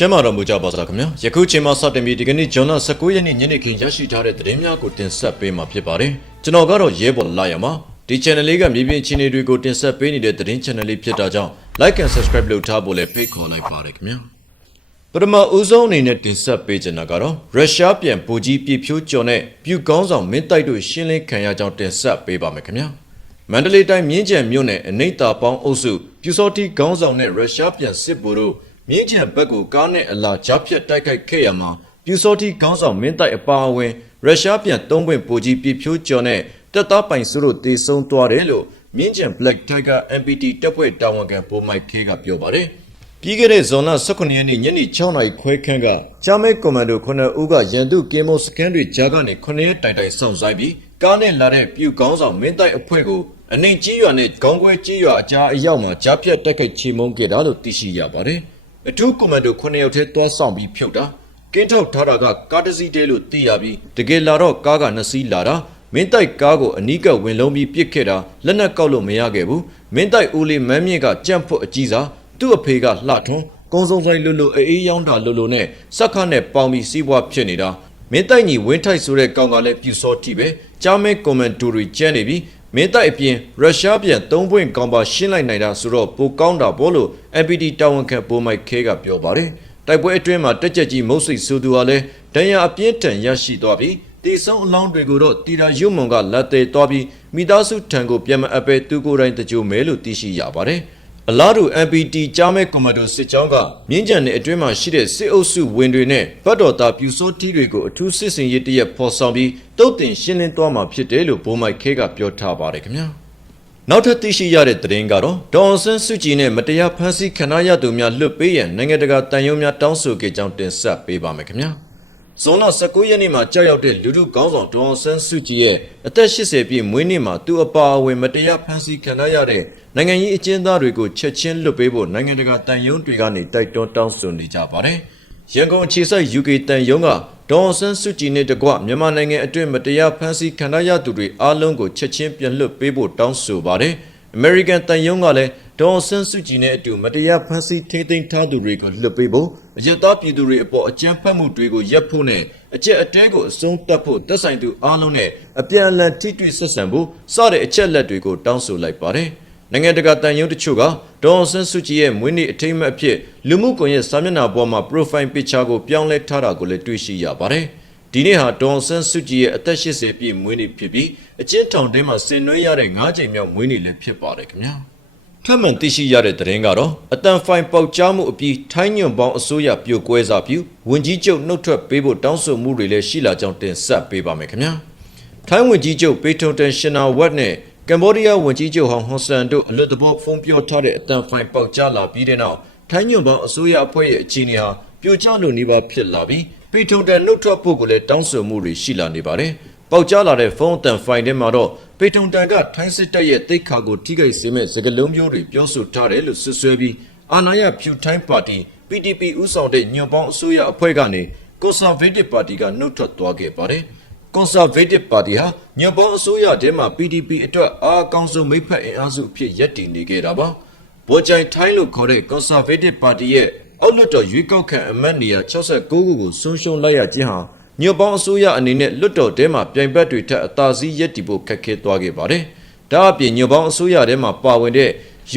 ကျမ်းမာတော်မူကြပါစားခင်ဗျာယခုချိန်မှစတင်ပြီးဒီကနေ့ဂျွန်လ19ရက်နေ့ညနေခင်းရရှိထားတဲ့သတင်းများကိုတင်ဆက်ပေးမှာဖြစ်ပါတယ်ကျွန်တော်ကတော့ရဲဘော်လာရမှာဒီ channel လေးကမြေပြင်အခြေအနေတွေကိုတင်ဆက်ပေးနေတဲ့သတင်း channel လေးဖြစ်တာကြောင့် like and subscribe လုပ်ထားဖို့လည်းဖိတ်ခေါ်လိုက်ပါတယ်ခင်ဗျာပထမဦးဆုံးအနေနဲ့တင်ဆက်ပေးချင်တာကတော့ရုရှားပြန်ပူကြီးပြဖြိုးကျော်နဲ့ပြူကောင်းဆောင်မင်းတိုက်တို့ရှင်းလင်းခံရကြောင်းတင်ဆက်ပေးပါမယ်ခင်ဗျာမန္တလေးတိုင်းမြင်းကြံမြို့နယ်အနိဋ္ဌာပေါင်းအုပ်စုပြူစောတိကောင်းဆောင်နဲ့ရုရှားပြန်စစ်ဗိုလ်တို့ မြင်းချံဘက်ကိုကားနဲ့အလာကြားဖြတ်တိုက်ခိုက်ခဲ့ရမှာပြူစောတိခေါင်းဆောင်မင်းတိုက်အပါအဝင်ရုရှားပြန်သုံးပွင့်ပူကြီးပြဖြိုးကျော်နဲ့တပ်သားပိုင်စုတို့တေဆုံးသွားတယ်လို့မြင်းချံ Black Tiger MPT တပ်ဖွဲ့တာဝန်ခံပိုမိုက်ခေကပြောပါတယ်။ပြီးခဲ့တဲ့ဇွန်လ18ရက်နေ့ညနေ6နာရီခွဲခန့်ကဂျာမဲကွန်မန်ဒို9ဦးကရန်သူကင်းမုံစကန်တွေကြားကနေ9ရက်တိုင်တိုင်စောင့်ဆိုင်ပြီးကားနဲ့လာတဲ့ပြူခေါင်းဆောင်မင်းတိုက်အဖွဲ့ကိုအနှိမ်ကြီးရွာနဲ့ခေါင်းခွဲကြီးရွာအကြားအရောက်မှာကြားဖြတ်တိုက်ခိုက်ချေမှုန်းခဲ့တာလို့သိရှိရပါတယ်။ အထူးကွန်မန်ဒို9ယောက်ထဲတွားဆောင်ပြီးဖြုတ်တာကင်းထောက်ထားတာကကားတစ်စီးတည်းလို့သိရပြီးတကယ်လာတော့ကားကနှစ်စီးလာတာမင်းတိုက်ကားကိုအနီးကပ်ဝင်လုံးပြီးပြစ်ခဲ့တာလက်နက်ကောက်လို့မရခဲ့ဘူးမင်းတိုက်ဦးလေးမမ်းမြင့်ကကြန့်ဖို့အကြီးစားသူ့အဖေကလှထွန်းကုန်းစုံဆိုင်လွတ်လွတ်အေးရောင်းတာလွတ်လွတ်နဲ့စက်ခနဲ့ပေါင်ပြီးစီးပွားဖြစ်နေတာမင်းတိုက်ညီဝင်းထိုက်ဆိုတဲ့ကောင်ကလည်းပြူစောတိပဲကြားမဲကွန်မန်ဒိုတွေကျန်းနေပြီး မင်းတိုက်အပြင်ရုရှားပြန်၃ပွင့်ကောင်ပါရှင်းလိုက်နိုင်တာဆိုတော့ပိုကောင်းတာပေါ့လို့ MPD တာဝန်ခံပိုမိုက်ခဲကပြောပါတယ်။တိုက်ပွဲအတွင်းမှာတက်ကြက်ကြီးမုတ်စိတ်ဆိုသူဟာလည်းဒဏ်ရာအပြင်းထန်ရရှိသွားပြီးတီဆုံးအလောင်းတွေကိုတော့တီတာရုံမွန်ကလက်သေးသွားပြီးမိသားစုထံကိုပြန်မအပ်ပဲသူကိုယ်တိုင်တကြိုမဲလို့သိရှိရပါတယ်။ အလားတူ MPT ကြားမဲကွန်မန်ဒိုစစ်ကြောင်းကမြင်းကြံတဲ့အတွင်းမှာရှိတဲ့စစ်အုပ်စုဝင်တွေနဲ့ဗတ်တော်သားပြူစောတီးတွေကိုအထူးစစ်စင်ရေးတရက်ဖော်ဆောင်ပြီးတုတ်တင်ရှင်းလင်းသွားမှာဖြစ်တယ်လို့ဘိုးမိုက်ခဲကပြောထားပါတယ်ခင်ဗျာ။နောက်ထပ်သိရှိရတဲ့သတင်းကတော့ဒေါ်အောင်ဆန်းစုကြည်နဲ့မတရားဖမ်းဆီးခံရသူများလွတ်ပေးရန်နိုင်ငံတကာတန်ယုံများတောင်းဆိုခဲ့ကြောင်းတင်ဆက်ပေးပါမယ်ခင်ဗျာ။ ဇွန်လ19ရက်နေ့မှာကြောက်ရောက်တဲ့လူထုကောင်းဆောင်ဒေါ်အောင်ဆန်းစုကြည်ရဲ့အသက်80ပြည့်မွေးနေ့မှာသူအပါအဝင်မတရားဖမ်းဆီးခံရတဲ့နိုင်ငံရေးအကျဉ်းသားတွေကိုချက်ချင်းလွတ်ပေးဖို့နိုင်ငံတကာတန်ယုံတွေကနေတိုက်တွန်းတောင်းဆိုနေကြပါတယ်။ရန်ကုန်အခြေစိုက် UK တန်ယုံကဒေါ်အောင်ဆန်းစုကြည်နဲ့တကွမြန်မာနိုင်ငံအတွင်းမတရားဖမ်းဆီးခံရသူတွေအားလုံးကိုချက်ချင်းပြန်လွတ်ပေးဖို့တောင်းဆိုပါတယ်။ American တန်ယုံကလည်း ဒေါ်အောင်ဆန်းစုကြည်နဲ့အတူမတရားဖမ်းဆီးထိန်းသိမ်းထားသူတွေကိုလွတ်ပေးဖို့အကြက်သားပြည်သူတွေအပေါ်အကြမ်းဖက်မှုတွေကိုရပ်ဖို့နဲ့အကြက်အတဲကိုအဆုံးသတ်ဖို့သက်ဆိုင်သူအားလုံးနဲ့အပြန်အလှန်ထိတွေ့ဆက်ဆံဖို့စတဲ့အချက်လက်တွေကိုတောင်းဆိုလိုက်ပါတယ်။နိုင်ငံတကာတန်ယုံတချို့ကဒေါ်အောင်ဆန်းစုကြည်ရဲ့မွေးနေ့အထိမ်းအမှတ်အဖြစ်လူမှုကွန်ရက်စာမျက်နှာပေါ်မှာ profile picture ကိုပြောင်းလဲထားတာကိုလည်းတွေ့ရှိရပါတယ်။ဒီနေ့ဟာဒေါ်အောင်ဆန်းစုကြည်ရဲ့အသက်80ပြည့်မွေးနေ့ဖြစ်ပြီးအချင်းထောင်ထဲမှာဆင်နွှဲရတဲ့9ချိန်မြောက်မွေးနေ့လည်းဖြစ်ပါတယ်ခင်ဗျာ။ ထပ်မံသိရှိရတဲ့သတင်းကတော့အတန်ဖိုင်ပေါက်ကြားမှုအပြီးထိုင်းညွန့်ပေါင်းအစိုးရပြိုကွဲစားပြုဝင်ကြီးချုပ်နှုတ်ထွက်ပေးဖို့တောင်းဆိုမှုတွေလည်းရှိလာကြောင်းတင်ဆက်ပေးပါမယ်ခင်ဗျာ။ထိုင်းဝန်ကြီးချုပ်ပေထုံတန်ရှင်နာဝက်နဲ့ကမ်ဘောဒီးယားဝန်ကြီးချုပ်ဟောင်ဟွန်ဆန်တို့အလွတ်တဘောဖုံးပြောထားတဲ့အတန်ဖိုင်ပေါက်ကြားလာပြီးတဲ့နောက်ထိုင်းညွန့်ပေါင်းအစိုးရအဖွဲ့ရဲ့အခြေအနေဟာပြိုကျလို့နေပါဖြစ်လာပြီးပေထုံတန်နှုတ်ထွက်ဖို့ကိုလည်းတောင်းဆိုမှုတွေရှိလာနေပါတယ်။ ပေါက်ကြားလာတဲ့ဖုန်းအတန်ဖိုင်ထဲမှာတော့ပေထုံတန်ကထိုင်းစစ်တပ်ရဲ့တိတ်ခါကိုထိခိုက်စေမဲ့စကားလုံးမျိုးတွေပြောဆိုထားတယ်လို့ဆွဆွဲပြီးအာဏာရဖြူထိုင်းပါတီ PDP ဥဆောင်တဲ့ညွန့်ပေါင်းအစိုးရအဖွဲ့ကနေ Conservative Party ကနှုတ်ထွက်သွားခဲ့ပါတယ်။ Conservative Party ဟာညွန့်ပေါင်းအစိုးရထဲမှာ PDP အတွက်အားအကောင်းဆုံးမိဖက်အင်အားစုအဖြစ်ရပ်တည်နေခဲ့တာပါ။ဗိုလ်ချိုင်ထိုင်းလို့ခေါ်တဲ့ Conservative Party ရဲ့အောက်လွှတ်တော်ရွေးကောက်ခံအမတ်နေရာ69ခုကိုဆုံးရှုံးလိုက်ရခြင်းဟာ ညွန့်ပေါင်းအစိုးရအနေနဲ့လွှတ်တော်ထဲမှာပြိုင်ဘက်တွေထက်အသာစီးရပ်တည်ဖို့ခက်ခဲသွားခဲ့ပါတယ်။ဒါအပြင်ညွန့်ပေါင်းအစိုးရထဲမှာပါဝင်တဲ့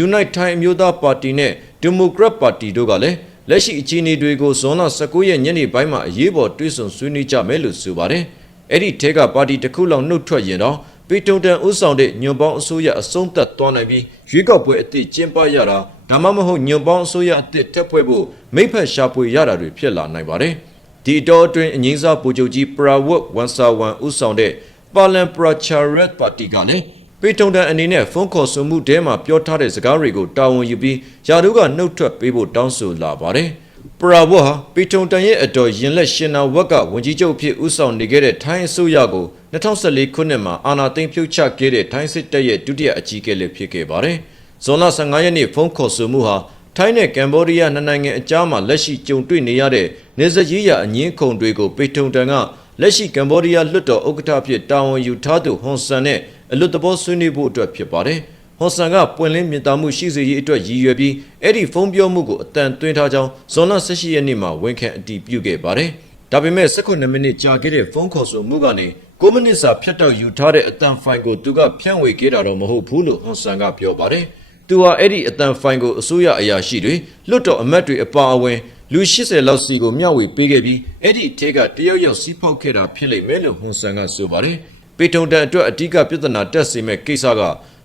Unite Thai အမျိုးသားပါတီနဲ့ Democrat Party တို့ကလည်းလက်ရှိအခြေအနေတွေကိုဇွန်လ19ရက်ညနေပိုင်းမှာအရေးပေါ်တွဲဆုံဆွေးနွေးကြမယ်လို့ဆိုပါတယ်။အဲ့ဒီထဲကပါတီတစ်ခုလောက်နှုတ်ထွက်ရင်တော့ပေတုံတန်ဥဆောင်တဲ့ညွန့်ပေါင်းအစိုးရအဆုံးသတ်သွားနိုင်ပြီးရွေးကောက်ပွဲအသစ်ကျင်းပရတာဒါမှမဟုတ်ညွန့်ပေါင်းအစိုးရအသစ်တက်ဖွဲ့ဖို့မိဖက်ရှာဖွေရတာတွေဖြစ်လာနိုင်ပါတယ်။ ဒီအတော်အတွင်းအငိမ့်စားပူချုပ်ကြီးပရာဝတ်ဝန်ဆာဝန်ဥဆောင်တဲ့ပါလန်ပရာချာရက်ပါတီကလည်းပေတုံတန်အနေနဲ့ဖုန်းခေါ်ဆိုမှုတဲမှာပြောထားတဲ့စကားတွေကိုတာဝန်ယူပြီးယာတို့ကနှုတ်ထွက်ပေးဖို့တောင်းဆိုလာပါတယ်။ပရာဝတ်ဟာပေတုံတန်ရဲ့အတော်ရင်လက်ရှင်နာဝက်ကဝန်ကြီးချုပ်ဖြစ်ဥဆောင်နေခဲ့တဲ့ထိုင်းအစိုးရကို2014ခုနှစ်မှာအာဏာသိမ်းဖြုတ်ချခဲ့တဲ့ထိုင်းစစ်တပ်ရဲ့ဒုတိယအကြီးအကဲလည်းဖြစ်ခဲ့ပါတယ်။ဇွန်လ15ရက်နေ့ဖုန်းခေါ်ဆိုမှုဟာ ထိုင်းနဲ့ကမ်ဘောဒီးယားနှစ်နိုင်ငံအကြားမှာလက်ရှိကြုံတွေ့နေရတဲ့နေဇကြီးရာအငင်းခုန်တွေကိုပေတုံတန်ကလက်ရှိကမ်ဘောဒီးယားလွှတ်တော်ဥက္ကဋ္ဌဖြစ်တာဝန်ယူထားသူဟွန်ဆန်နဲ့အလွတ်တဘောဆွေးနွေးဖို့အတွက်ဖြစ်ပါတယ်။ဟွန်ဆန်ကပွင့်လင်းမြင်သာမှုရှိစေရေးအတွက်ရည်ရွယ်ပြီးအဲ့ဒီဖုန်းပြောမှုကိုအတန်သွင်းထားကြောင်းဇွန်လ18ရက်နေ့မှာဝန်ခံအတည်ပြုခဲ့ပါတယ်။ဒါပေမဲ့18မိနစ်ကြာခဲ့တဲ့ဖုန်းခေါ်ဆိုမှုကနေ9မိနစ်စာဖြတ်တောက်ယူထားတဲ့အတန်ဖိုင်ကိုသူကဖြန့်ဝေခဲ့တာတော့မဟုတ်ဘူးလို့ဟွန်ဆန်ကပြောပါတယ်။ သူဟာအဲ့ဒီအတန်ဖိုင်ကိုအစိုးရအရာရှိတွေလွတ်တော်အမတ်တွေအပါအဝင်လူ80လောက်စီကိုမျှဝေပေးခဲ့ပြီးအဲ့ဒီထဲကတယောက်ယောက်စီးဖောက်ခဲ့တာဖြစ်လိမ့်မယ်လို့ဟွန်ဆန်ကဆိုပါတယ်။ပေထုံတန်အတွက်အဓိကပြဿနာတက်စေမဲ့ကိစ္စက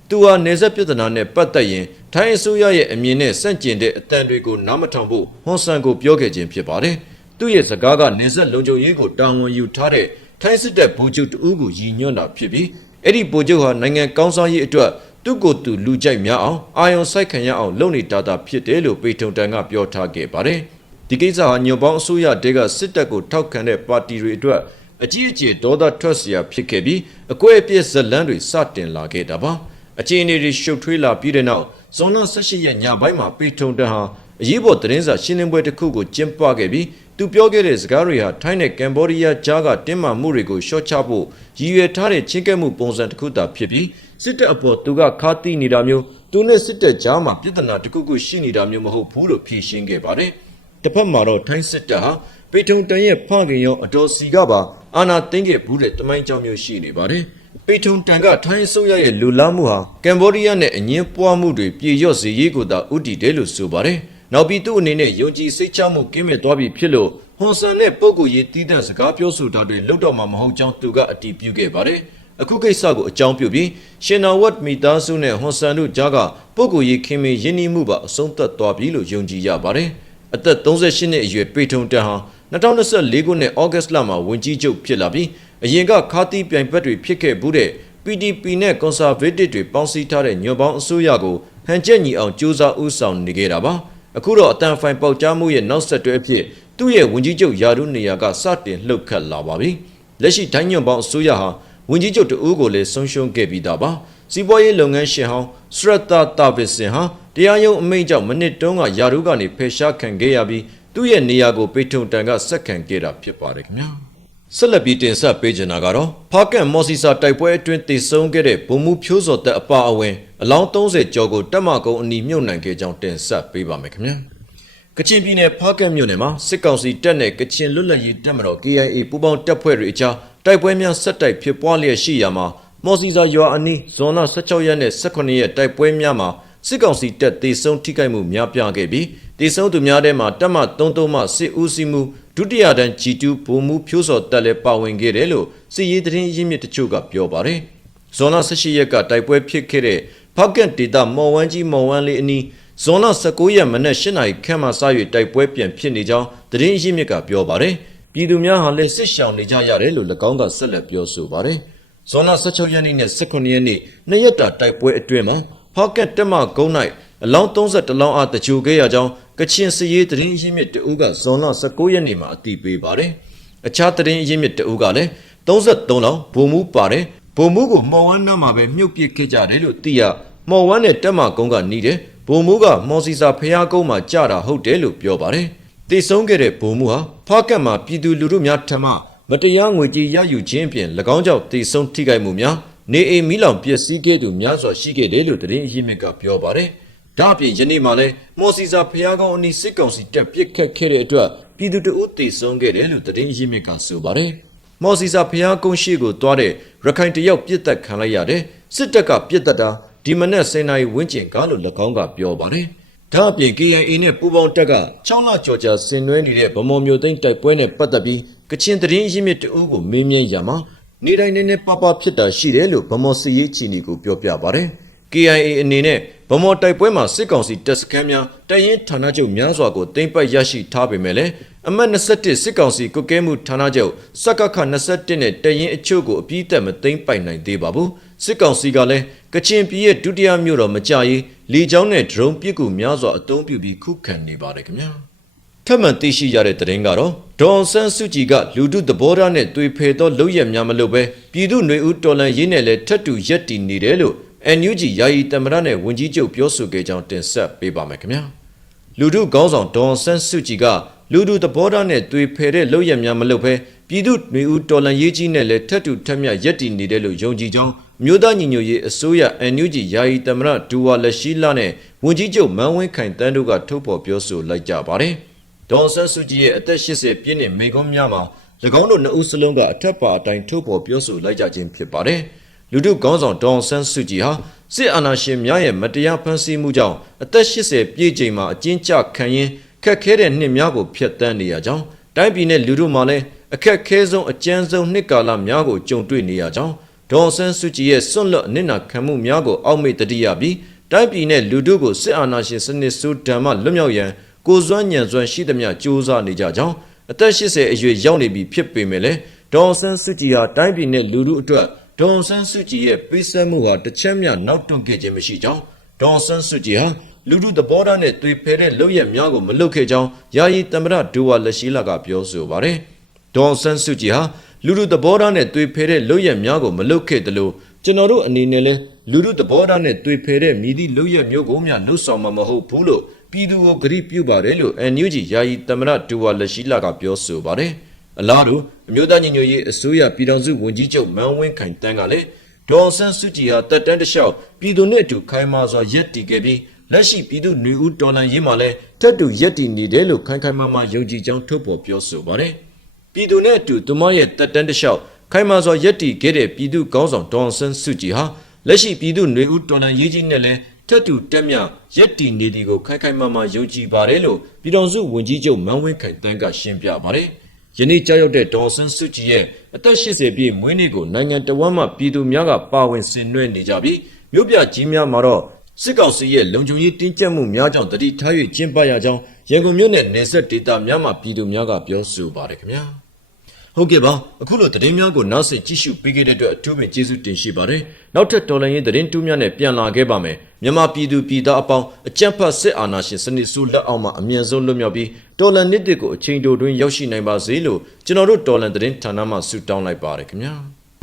သူဟာနေဆက်ပြဿနာနဲ့ပတ်သက်ရင်ထိုင်းအစိုးရရဲ့အမြင်နဲ့ဆန့်ကျင်တဲ့အတန်တွေကိုနားမထောင်ဖို့ဟွန်ဆန်ကိုပြောခဲ့ခြင်းဖြစ်ပါတယ်။သူ့ရဲ့စကားကနေဆက်လုံခြုံရေးကိုတာဝန်ယူထားတဲ့ထိုင်းစစ်တပ်ဗိုလ်ချုပ်တဦးကိုရည်ညွှန်းတာဖြစ်ပြီးအဲ့ဒီဗိုလ်ချုပ်ဟာနိုင်ငံကောင်းဆောင်ရေးအတွက် သူ့ကိုယ်သူလူကြိုက်များအောင်အာယုံစိုက်ခံရအောင်လုပ်နေတာတာဖြစ်တယ်လို့ပေထုံတန်ကပြောထားခဲ့ပါတယ်။ဒီကိစ္စဟာညွန်ပေါင်းအစိုးရတဲကစစ်တပ်ကိုထောက်ခံတဲ့ပါတီတွေအတွက်အကြီးအကျယ်ဒေါသထွက်စရာဖြစ်ခဲ့ပြီးအကွဲအပြဲဇလန်းတွေစတင်လာခဲ့တာပါ။အခြေအနေတွေရှုပ်ထွေးလာပြီးတဲ့နောက်ဇွန်လ18ရက်ညပိုင်းမှာပေထုံတန်ဟာအရေးပေါ်သတင်းစာရှင်းလင်းပွဲတစ်ခုကိုကျင်းပခဲ့ပြီးသူပြောခဲ့တဲ့စကားတွေဟာထိုင်းနဲ့ကမ်ဘောဒီးယားကြားကတင်းမာမှုတွေကိုရှော့ချဖို့ရည်ရွယ်ထားတဲ့ချင်းကဲ့မှုပုံစံတစ်ခုသာဖြစ်ပြီး စစ်တပ်အပေါ်သူကခါတီးနေတာမျိုးသူနဲ့စစ်တပ်ကြားမှာပြဿနာတစ်ခုခုရှိနေတာမျိုးမဟုတ်ဘူးလို့ဖြေရှင်းခဲ့ပါတယ်။တစ်ဖက်မှာတော့ထိုင်းစစ်တပ်ဟာပေထုံတန်ရဲ့ဖခင်ရောအတော်စီကပါအာနာသိမ်းခဲ့ဘူးတဲ့တမိုင်းကြောင်မျိုးရှိနေပါတယ်။ပေထုံတန်ကထိုင်းအစိုးရရဲ့လူလားမှုဟာကမ်ဘောဒီးယားနဲ့အငင်းပွားမှုတွေပြေလျော့စေရေးကိုသာဥတည်တယ်လို့ဆိုပါတယ်။နောက်ပြီးသူ့အနေနဲ့ယုံကြည်စိတ်ချမှုကင်းမဲ့သွားပြီဖြစ်လို့ဟွန်ဆန်နဲ့ပုဂ္ဂိုလ်ရေးတည်တဲ့စကားပြောဆိုတာတွေလွတ်တော့မှာမဟုတ်ကြောင်းသူကအတည်ပြုခဲ့ပါတယ်။ အခုကိစ္စကိုအကြောင်းပြုပြီးရှင်နာဝတ်မီသားစုနဲ့ဟွန်ဆန်တို့ကြားကပုဂ္ဂိုလ်ရေးခင်မင်ယဉ်နီးမှုပါအဆုံးသတ်သွားပြီလို့ယုံကြည်ရပါတယ်။အသက်38နှစ်အရွယ်ပေထုံတန်ဟာ2024ခုနှစ်ဩဂတ်လမှာဝင်ကြီးချုပ်ဖြစ်လာပြီးအရင်ကခါတီးပြိုင်ဘက်တွေဖြစ်ခဲ့ဘူးတဲ့ PDP နဲ့ Conservative တွေပေါင်းစည်းထားတဲ့ညွန့်ပေါင်းအစိုးရကိုဟန်ချက်ညီအောင်စူးစမ်းဥဆောင်နေခဲ့တာပါအခုတော့အတန်ဖိုင်ပေါက်ကြားမှုရဲ့နောက်ဆက်တွဲအဖြစ်သူ့ရဲ့ဝင်ကြီးချုပ်ယာရုနေရာကစတင်လှုပ်ခတ်လာပါပြီလက်ရှိတိုင်းညွန့်ပေါင်းအစိုးရဟာ ဝင်ကြီးချုပ်တဦးကိုလည်းဆုံးရှုံးခဲ့ပြီးသားပါစီးပွားရေးလုပ်ငန်းရှင်ဟောင်းစရတာတာဗစ်စင်ဟာတရားရုံးအမိန့်ကြောင့်မနစ်တုန်းကယာရုကနေဖယ်ရှားခံခဲ့ရပြီးသူ့ရဲ့နေရာကိုပေထုံတန်ကဆက်ခံခဲ့တာဖြစ်ပါတယ်ခင်ဗျာဆက်လက်ပြီးတင်ဆက်ပေးချင်တာကတော့ဖားကန်မော်စီစာတိုက်ပွဲအတွင်းတည်ဆုံခဲ့တဲ့ဗိုလ်မှူးဖြိုးစော်တက်အပါအဝင်အလောင်း30ကျော်ကိုတက်မကုန်းအနီးမြုပ်နှံခဲ့ကြောင်းတင်ဆက်ပေးပါမယ်ခင်ဗျာကချင်ပြည်နယ်ဖားကန်မြို့နယ်မှာစစ်ကောင်စီတပ်နဲ့ကချင်လွတ်လပ်ရေးတပ်မတော် KIA ပူးပေါင်းတပ်ဖွဲ့တွေအကြား တိုက်ပွဲများဆက်တိုက်ဖြစ်ပွားလျက်ရှိရာမှာမော်စီစာရွာအနီးဇွန်လ16ရက်နဲ့18ရက်တိုက်ပွဲများမှာစစ်ကောင်စီတပ်တေဆုံးထိခိုက်မှုများပြားခဲ့ပြီးတေဆုံးသူများထဲမှာတပ်မ33မှစစ်ဦးစီးမှုဒုတိယတန်း G2 ဗိုလ်မှူးဖြိုးစော်တက်လည်းပါဝင်ခဲ့တယ်လို့စစ်ရေးသတင်းရင်းမြစ်တချို့ကပြောပါတယ်။ဇွန်လ18ရက်ကတိုက်ပွဲဖြစ်ခဲ့တဲ့ဖောက်ကန်ဒေတာမော်ဝမ်းကြီးမော်ဝမ်းလေးအနီးဇွန်လ19ရက်မနက်8နာရီခန့်မှစ၍တိုက်ပွဲပြန်ဖြစ်နေကြောင်းသတင်းရင်းမြစ်ကပြောပါတယ်။ ပြည်သူများဟာလည်းစစ်ရှောင်နေကြရတယ်လို့၎င်းကဆက်လက်ပြောဆိုပါတယ်။ဇွန်လ16ရက်နေ့နဲ့18ရက်နေ့နှစ်ရက်တာတိုက်ပွဲအတွင်းမှာဖောက်ကက်တက်မကုန်း၌အလောင်း31လောင်းအားတကြိုခဲ့ရကြောင်းကချင်စည်ရေးသတင်းရင်းမြစ်တအူးကဇွန်လ19ရက်နေ့မှာအတည်ပြုပါတယ်။အခြားသတင်းရင်းမြစ်တအူးကလည်း33လောင်းဗိုလ်မှူးပါတယ်။ဗိုလ်မှူးကိုမော်ဝမ်းနားမှာပဲမြုပ်ပစ်ခဲ့ကြတယ်လို့သိရမော်ဝမ်းနဲ့တက်မကုန်းကနီးတယ်။ဗိုလ်မှူးကမော်စီစာဖျားကုန်းမှာကြတာဟုတ်တယ်လို့ပြောပါတယ်။ တည်ဆုံးခဲ့တဲ့ဗိုလ်မှူးဟာဖောက်ကက်မှာပြည်သူလူထုများထမမတရားငွေကြေးရယူခြင်းဖြင့်၎င်းကြောင့်တည်ဆုံးထိခိုက်မှုများနေအိမ်မီလောင်ပျက်စီးခဲ့သူများစွာရှိခဲ့တယ်လို့သတင်းအရင်းမြစ်ကပြောပါတယ်။ဒါ့အပြင်ယနေ့မှလည်းမော်စီစာဖျားကောင်းအနီးစစ်ကောင်စီတပ်ပစ်ခတ်ခဲ့တဲ့အတွက်ပြည်သူတအုပ်တည်ဆုံးခဲ့တယ်လို့သတင်းအရင်းမြစ်ကဆိုပါတယ်။မော်စီစာဖျားကုန်းရှိကိုတွားတဲ့ရခိုင်တယောက်ပြစ်တက်ခံလိုက်ရတယ်။စစ်တပ်ကပြစ်တက်တာဒီမနက်7နာရီဝန်းကျင်ကလို့၎င်းကပြောပါတယ်။ ဒါအပြင် KIA နဲ့ပူးပေါင်းတပ်က6လကျော်ကြာဆင်နွှဲနေတဲ့ဗမော်မျိုးသိန်းတိုက်ပွဲနဲ့ပတ်သက်ပြီးကချင်သတင်းအရင်းမြစ်တအုပ်ကိုမေးမြန်းရမှာနေတိုင်းနေနဲ့ပပဖြစ်တာရှိတယ်လို့ဗမော်စီရေးချီနီကိုပြောပြပါတယ်။ KIA အနေနဲ့ဗမော်တိုက်ပွဲမှာစစ်ကောင်စီတပ်စခန်းများတရင်ဌာနချုပ်များစွာကိုတင်ပတ်ရရှိထားပေမဲ့လည်းအမတ်21စစ်ကောင်စီကုကဲမှုဌာနချုပ်စက္ကခ21နဲ့တရင်အချို့ကိုအပြည့်အသက်မသိမ့်ပိုင်နိုင်သေးပါဘူးစစ်ကောင်စီကလည်း ကချင်ပြည်ရဲ့ဒုတိယမြို့တော်မကြရေးလေကြောင်းနဲ့ဒရုန်းပစ်ကူများစွာအသုံးပြုပြီးခုခံနေပါတယ်ခင်ဗျာထပ်မံသိရှိရတဲ့သတင်းကတော့ဒေါ်ဆန်းစုကြည်ကလူထုသဘောထားနဲ့တွေ့ဖယ်သောလုပ်ရများမလုပ်ပဲပြည်သူຫນွေဦးတော်လန်ရေးနဲ့လည်းထပ်တူရက်တည်နေတယ်လို့ NUG ယာယီတမရနဲ့ဝန်ကြီးချုပ်ပြောဆိုခဲ့ကြောင်းတင်ဆက်ပေးပါမယ်ခင်ဗျာလူထုခေါင်းဆောင်ဒေါ်ဆန်းစုကြည်က လူလူသဘောထားနဲ့တွေ့ဖယ်တဲ့လုပ်ရများမလုပ်ဘဲပြည်သူနေဦးတော်လန်ရေးကြီးနဲ့လည်းထက်တူထက်မြတ်ရက်တည်နေတယ်လို့ယုံကြည်ကြောင်းမြို့သားညီညွတ်ရေးအစိုးရ NUG ယာယီသမရဒူဝါလက်ရှိလာနဲ့ဝန်ကြီးချုပ်မန်းဝင်းခိုင်တန်းတို့ကထုတ်ဖော်ပြောဆိုလိုက်ကြပါတယ်။ဒေါ်ဆန်းစုကြည်ရဲ့အသက်80ပြည့်နှစ်မိကွန်းများမှာ၎င်းတို့နှစ်ဦးစလုံးကအထက်ပါအတိုင်းထုတ်ဖော်ပြောဆိုလိုက်ကြခြင်းဖြစ်ပါတယ်။လူတို့ခေါင်းဆောင်ဒေါ်ဆန်းစုကြည်ဟာစစ်အာဏာရှင်များရဲ့မတရားဖန်ဆီးမှုကြောင့်အသက်80ပြည့်ချိန်မှာအကျဉ်းချခံရင်း ခက်ခဲတဲ့နှစ်များကိုဖျက်ဆီးနေရကြောင်းတိုင်းပြည်နဲ့လူတို့မှလည်းအခက်ခဲဆုံးအကျဉ်းဆုံးနှစ်ကာလများကိုကြုံတွေ့နေရကြောင်းဒေါ်ဆန်းစုကြည်ရဲ့စွန့်လွတ်အနစ်နာခံမှုများကိုအောက်မေ့တတိယပြီးတိုင်းပြည်နဲ့လူတို့ကိုစစ်အာဏာရှင်စနစ်ဆိုးဓမ္မလွတ်မြောက်ရန်ကိုယ်စွမ်းညံစွမ်းရှိသမျှကြိုးစားနေကြကြောင်းအသက်80အရွယ်ရောက်နေပြီဖြစ်ပေမဲ့လည်းဒေါ်ဆန်းစုကြည်ဟာတိုင်းပြည်နဲ့လူတို့အတွက်ဒေါ်ဆန်းစုကြည်ရဲ့ပေးဆက်မှုဟာတစ်ချက်မျှနောက်တွန့်ခဲ့ခြင်းမရှိကြောင်းဒေါ်ဆန်းစုကြည်ဟာ လူလူသဘောထားနဲ့တွေ့ဖဲတဲ့လုပ်ရက်များကိုမလုပ်ခဲ့ကြောင်းယာယီသမ္မတဒူဝါလက်ရှိလာကပြောဆိုပါတယ်။ဒေါ်ဆန်းစုကြည်ဟာလူလူသဘောထားနဲ့တွေ့ဖဲတဲ့လုပ်ရက်များကိုမလုပ်ခဲ့တယ်လို့ကျွန်တော်တို့အနေနဲ့လဲလူလူသဘောထားနဲ့တွေ့ဖဲတဲ့မြည်သည့်လုပ်ရက်မျိုးကိုမျှလှုပ်ဆောင်မှာမဟုတ်ဘူးလို့ပြည်သူကိုကြိပြုပါတယ်လို့ NUG ယာယီသမ္မတဒူဝါလက်ရှိလာကပြောဆိုပါတယ်။အလားတူအမျိုးသားညီညွတ်ရေးအစိုးရပြည်ထောင်စုဝန်ကြီးချုပ်မန်းဝင်းခိုင်တန်းကလည်းဒေါ်ဆန်းစုကြည်ဟာတက်တန်းတစ်လျှောက်ပြည်သူနဲ့အတူခိုင်မာစွာရက်တည်ခဲ့ပြီး လက်ရှိပြည်သူနေဦးတော်လှန်ရေးမှာလည်းထက်တူရက်တည်နေတယ်လို့ခိုင်ခိုင်မာမာယုံကြည်ကြောင်းထုတ်ဖော်ပြောဆိုပါတယ်။ပြည်သူနဲ့အတူသူမရဲ့တက်တန်းတစ်လျှောက်ခိုင်မာစွာရက်တည်ခဲ့တဲ့ပြည်သူကောင်းဆောင်ဒေါ်ဆန်းစုကြည်ဟာလက်ရှိပြည်သူနေဦးတော်လှန်ရေးကြီးနဲ့လည်းထက်တူတက်မြရက်တည်နေသည်ကိုခိုင်ခိုင်မာမာယုံကြည်ပါတယ်လို့ပြည်တော်စုဝန်ကြီးချုပ်မန်းဝင်းခိုင်တန်းကရှင်းပြပါတယ်။ယနေ့ကြောက်ရောက်တဲ့ဒေါ်ဆန်းစုကြည်ရဲ့အသက်80ပြည့်မွေးနေ့ကိုနိုင်ငံတော်ဝန်မှပြည်သူများကပါဝင်ဆင်နွှဲနေကြပြီးမြို့ပြကြီးများမှာတော့ စစ်ကောင်စီရဲ့လုံခြုံရေးတင်းကျပ်မှုများကြောင့်တတိထား၍ကျင်းပရကြောင်းရန်ကုန်မြို့နယ်နယ်စပ်ဒေသများမှာပြည်သူများကပြောဆိုပါတယ်ခင်ဗျာဟုတ်ကဲ့ပါအခုလိုသတင်းများကိုနောက်ဆက်ကြည့်ရှုပေးခဲ့တဲ့အတွက်အထူးပင်ကျေးဇူးတင်ရှိပါတယ်နောက်ထပ်တော်လှန်ရေးသတင်းတူးများနဲ့ပြန်လာခဲ့ပါမယ်မြန်မာပြည်သူပြည်သားအပေါင်းအကြံဖတ်စစ်အာဏာရှင်စနစ်ဆိုးလက်အောက်မှာအမြန်ဆုံးလွတ်မြောက်ပြီးတော်လှန်နစ်တွေကိုအချိန်တိုတွင်ရောက်ရှိနိုင်ပါစေလို့ကျွန်တော်တို့တော်လှန်သတင်းဌာနမှဆုတောင်းလိုက်ပါတယ်ခင်ဗျာ